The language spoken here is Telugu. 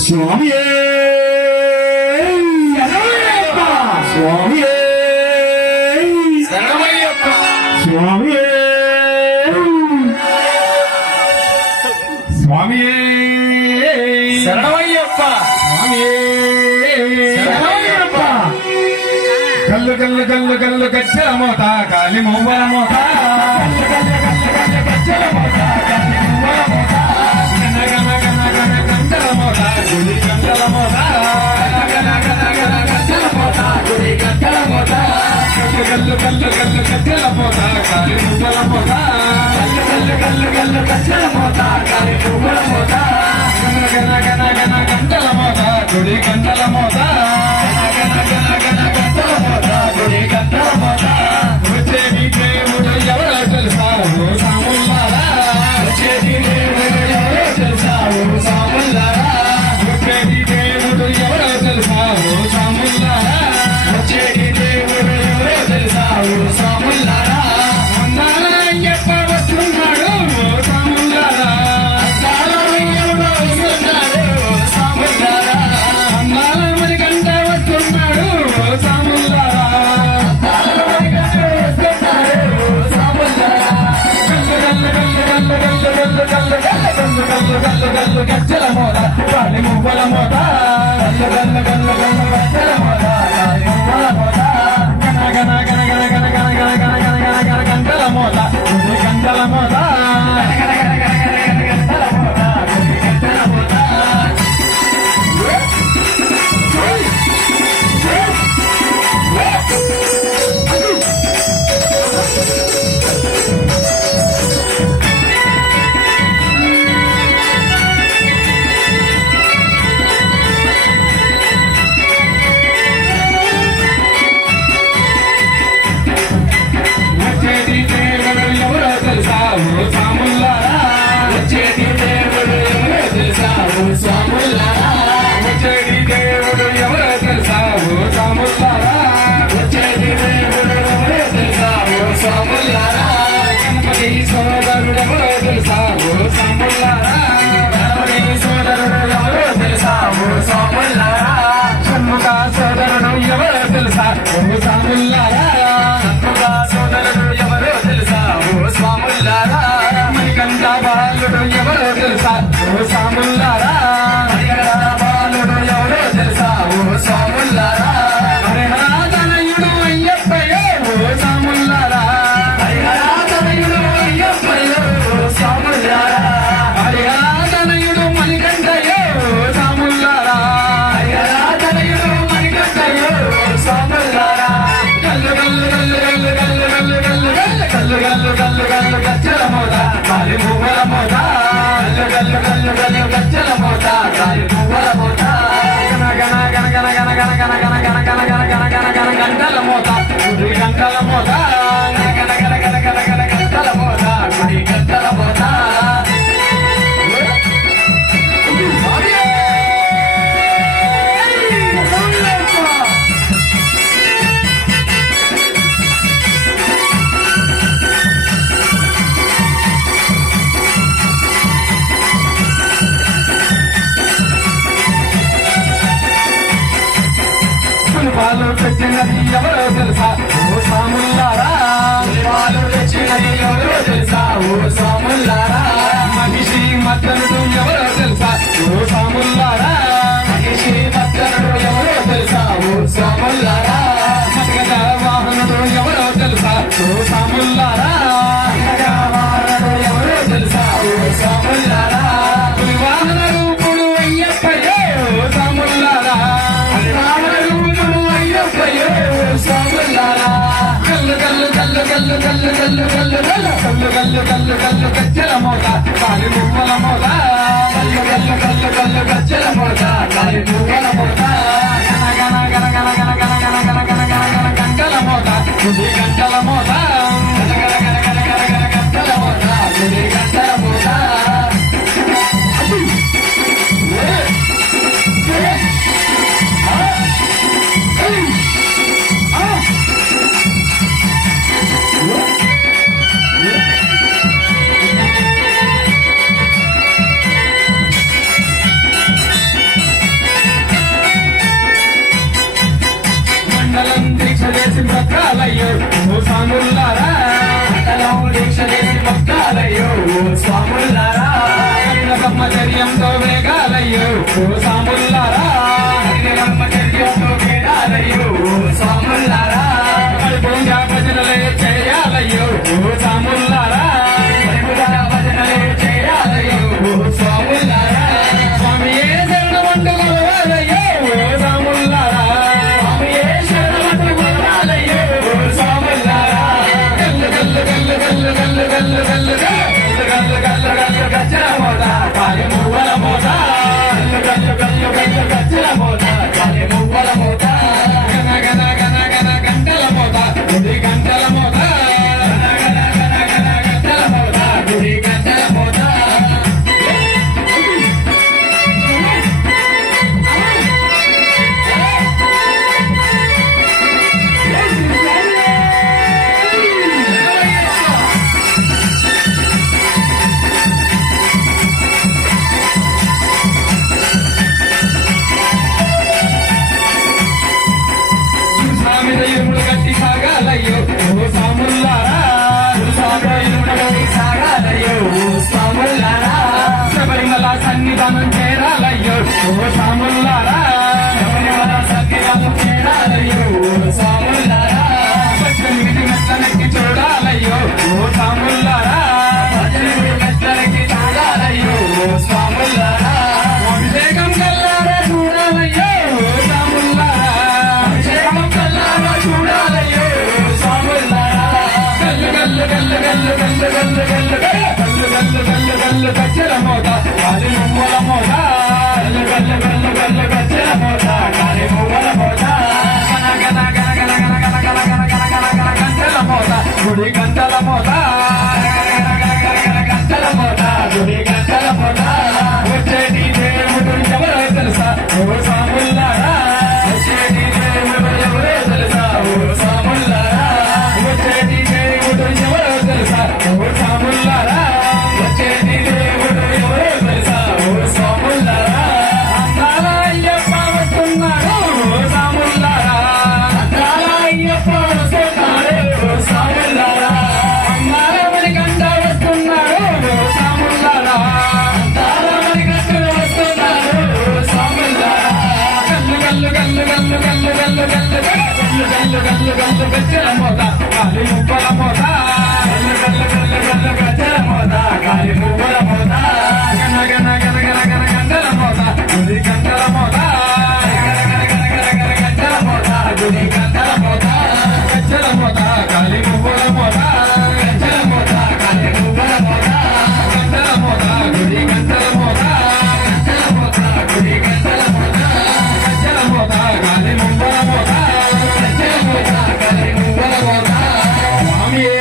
స్వామి స్వామి స్వామి స్వామి శరణమయ్యప్ప స్వామి శరణమయ్యప్ప కల్లు కల్లు కల్లు కల్లు గజ్జల మోత కాలి మువ్వల మోత కల్లు కల్లు కల్లు కల్లు గజ్జల మోత కాలి మువ్వల మోత గన గన గన గన గంటల మోత గుడి గంటల మోత గన గన గన గంటల మోత గుడి గంటల మోత కల్లు కల్లు కల్లు గజ్జల మోత కాలి మువ్వల మోత కల్లు కల్లు కల్లు కల్లు గజ్జల మోత కాలి మువ్వల మోత గన గన గన గన గంటల మోత గుడి గంటల మోత గన గన గన గంటల మోత గుడి గంటల మోత వచ్చేది దేవుడు ఎవరో తెలుసావు సాముల్లారా వచ్చేది దేవుడు ఎవరో తెలుసావు సాముల్లారా వచ్చేది దేవుడు ఎవరో తెలుసావు సాముల్లారా వచ్చేది దేవుడు ఎవరో తెలుసావు సాముల్లారా అన్నారయ్యప్ప వస్తున్నాడు సాముల్లారా అన్నారయ్యప్ప వస్తున్నాడు సాముల్లారా అన్నాల మరి గంట వస్తున్నాడు సాముల్లారా గజ్జల మోత కాలి మువ్వల మోత గల్లు గల్లు గల్లు గజ్జల మోత కాలి మువ్వల మోత గన గన గన గన గన గన గన గన గన గన గన గంటల మోత గుడి గంటల మోత గన గన గన గన గన గంటల మోత గుడి గంటల మోత వచ్చేది దేవుడు ఎవరో తెలుసావు సాముల్లారా వచ్చేది దేవుడు ఎవరో తెలుసావు సాముల్లారా వచ్చేది దేవుడు ఎవరో తెలుసావు సాముల్లారా వచ్చేది దేవుడు ఎవరో తెలుసావు సాముల్లారా గణపతి సోదరుడు ఎవరో తెలుసావు సాముల్లారా గణపతి సోదరుడు ఎవరో తెలుసావు సాముల్లారా షణ్ముఖ సోదరుడు ఎవరో తెలుసావు సాముల్లారా షణ్ముఖ సోదరుడు ఎవరో తెలుసావు స్వాముల్లారా మణికంఠ బాలుడు ఎవరో తెలుసావు సాముల్లారా మణికంఠ బాలుడు ఎవరో తెలుసావు స్వాముల్లారా హరిహరాధనయుడు అయ్యప్పయ్యో సాముల్లారా హరిహరాధనయుడు అయ్యప్పయ్యో సాముల్లారా హరిహరాధనయుడు మణికంఠయ్యో సాముల్లారా హరిహరాధనయుడు మణికంఠయ్యో సాముల్లారా గల్లు గల్లు గల్లు గల్లు గల్లు గల్లు గల్లు గల్లు గల్లు గల్లు గజ్జల మోత కాలి మువ్వల మోత గల్లు గల్లు గల్లు గజ్జల మోత కాలి మువ్వల మోత గన గన గన గన గన గన గన గన గన గన గన గన గన గన గంటల మోత గుడి గంటల మోత గన గన గన గన గన గన గంటల మోత గుడి గంటల మోత పాలు తెచ్చినది ఎవరో తెలుసా ఓ సాముల్లారా పాలు తెచ్చినది ఎవరో తెలుసా ఓ సాముల్లారా మహిషి మద్దనుడు ఎవరో తెలుసా ఓ సాముల్లారా మహిషి మద్దనుడు ఎవరో తెలుసా ఓ సాముల్లారా మగధ వాహనుడు ఎవరో తెలుసా ఓ సాముల్లారా మగధ వాహనుడు ఎవరో తెలుసా ఓ సాముల్లారా వాహన రూపుడు అయ్యప్పయ్యో సాముల్లారా వాహన రూపుడు అయ్యప్పయ్యో సాముల్లారా గల్లు గల్లు గల్లు గల్లు గల్లు గల్లు గల్లు గల్లు గల్లు గల్లు గల్లు గజ్జల మోత కాలి మువ్వల మోత గల్లు గల్లు గల్లు గల్లు గజ్జల మోత గుడి గంటల మోత గంటల మోత గుడి గంటల మోత మండలం దీక్ష చేసి భక్తాలయ్యో ఓ స్వాములారా మండలం దీక్ష చేసి భక్తాలయ్యో ఓ స్వాములారా బ్రహ్మచర్యంతో వేగాలయ్యో ఓ స్వాములారా బ్రహ్మచర్యంతో వేగాలయ్యో ఓ స్వాములారా పరిపూర్ణ భజనలే చేయాలయ్యో ఓ స్వాములారా పరిపూర్ణ భజనలే చేయాలయ్యో ఓ స్వాములారా స్వామియే శరణమంటూ కొలవాలయ్యో ఓ స్వాములారా స్వామియే శరణమంటూ కొలవాలయ్యో ఓ స్వాములారా గల్లు గల్లు గల్లు గల్లు గల్లు గల్లు గల్లు గల్లు గల్లు గల్లు గజ్జల మోత కాలి మువ్వల మోత గల్లు గల్లు గల్లు గజ్జల మోత కాలి మువ్వల మోత గన గన గన గన గంటల మోత గుడి గంటల మోత గన గన గన గన గంటల మోత గుడి గంటల మోత స్వామిదయుడు గట్టి సాగాలయ్యో ఓ స్వాములారా స్వామిదయుడు గట్టి సాగాలయ్యో ఓ స్వాములారా శబరిమల సన్నిధానం చేరాలయ్యో ఓ స్వాములారా శబరిమల సన్నిధానం చేరాలయ్యో ఓ స్వాములారా 18 మెట్లనెక్కి చూడాలయ్యో ఓ స్వాములారా 18 మెట్లనెక్కి చూడాలయ్యో ఓ స్వాములారా అభిషేకం కల్లారా చూడాలయ్యో ఓ స్వాములారా అభిషేకం కల్లారా చూడాలయ్యో ఓ స్వాములారా గల్లు గల్లు గల్లు గల్లు గల్లు గల్లు గల్లు గల్లు గల్లు గల్లు గల్లు గజ్జల మోత కాలి మువ్వల మోత గల్లు గల్లు గల్లు గల్లు గజ్జల మోత కాలి మువ్వల మోత గన గన గన గన గన గన గన గన గన గన గన గంటల మోత గుడి గంటల మోత గన గన గన గన గంటల మోత గుడి గంటల మోత వచ్చేటి దేవుడు ఎవరో తెలుసా ఓ స్వాములారా వచ్చేటి దేవుడు ఎవరో తెలుసా ఓ స్వాములారా వచ్చేటి దేవుడు ఎవరో తెలుసా ఓ స్వాములారా వచ్చేటి దేవుడు ఎవరో తెలుసా ఓ స్వాములారా అందాల అయ్యప్ప వస్తున్నాడు ఓ స్వాములారా అందాల అయ్యప్ప వస్తున్నాడు ఓ స్వాములారా అందాల మణికంఠ వస్తున్నాడు ఓ స్వాములారా అందాల మణికంఠ వస్తున్నాడు ఓ స్వాములారా గల్లు గల్లు గల్లు గల్లు గల్లు గల్లు గల్లు గల్లు గల్లు గల్లు గల్లు గజ్జల మోత కాలి మువ్వల మోత గల్లు గల్లు గల్లు గల్లు గజ్జల మోత కాలి మువ్వల మోత గన గన గన గన గన గంటల మోత గుడి గంటల మోత గన గన గన గన గన గంటల మోత గుడి గంటల మోత గజ్జల మోత కాలి మువ్వల మోత గజ్జల మోత కాలి మువ్వల మోత గంటల మోత గుడి గంటల మోత గంటల మోత గుడి గంటల మోత గజ్జల మోత కాలి మువ్వల మోత గజ్జల మోత కాలి మువ్వల మోత స్వామియే